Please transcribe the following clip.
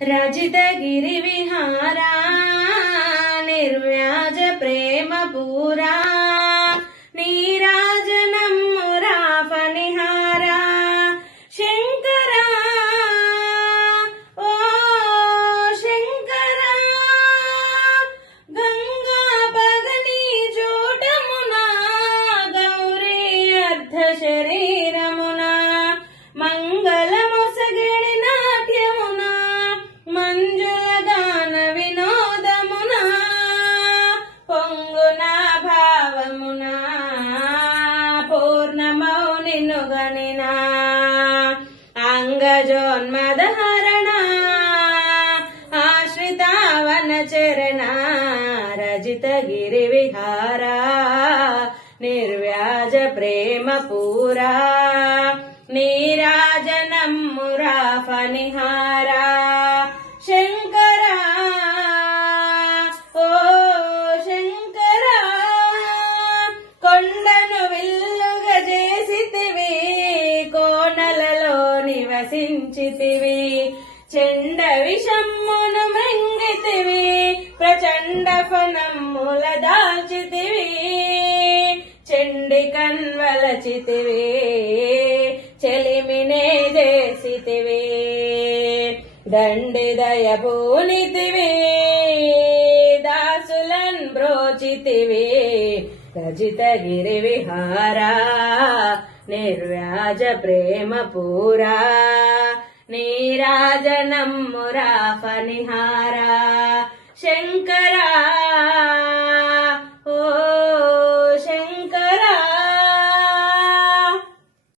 रजितगिरि विहारा निर्व्याज प्रेम पूरा नीराजनम्मुरा फनिहारा शंकरा ओ शंकरा गंगा पगनी जूटमुना गौरी अर्ध शरीरमुना मंगलमొసగెడి నాట్యమునా మంజుల గాన వినోదమునా పొంగున భావమునా పూర్ణమౌ నిన్ను గనినా అంగజోన్మదహరణ ఆశ్రితావన చరణ రజితగిరి విహారా నిర్వ్యాజ ప్రేమ పూరా నీరాజనమ్మురా ఫనిహారా శంకరా ఓ శంకరా కొండను విల్లుగా చేసితివి కోనలలో నివసించితివి చెండ విషమ్మును మెంగితివి ప్రచండ ఫనమ్ముల దాల్చితివి చెండి కన్వలచితివి చెలిమినే చేసితివి దండి దయభూనితివి దాసులన్ బ్రోచితివి రజితగిరి విహారా నిర్వ్యాజ ప్రేమ పూరా నీరాజనమ్మురా ఫనిహారా శంకరా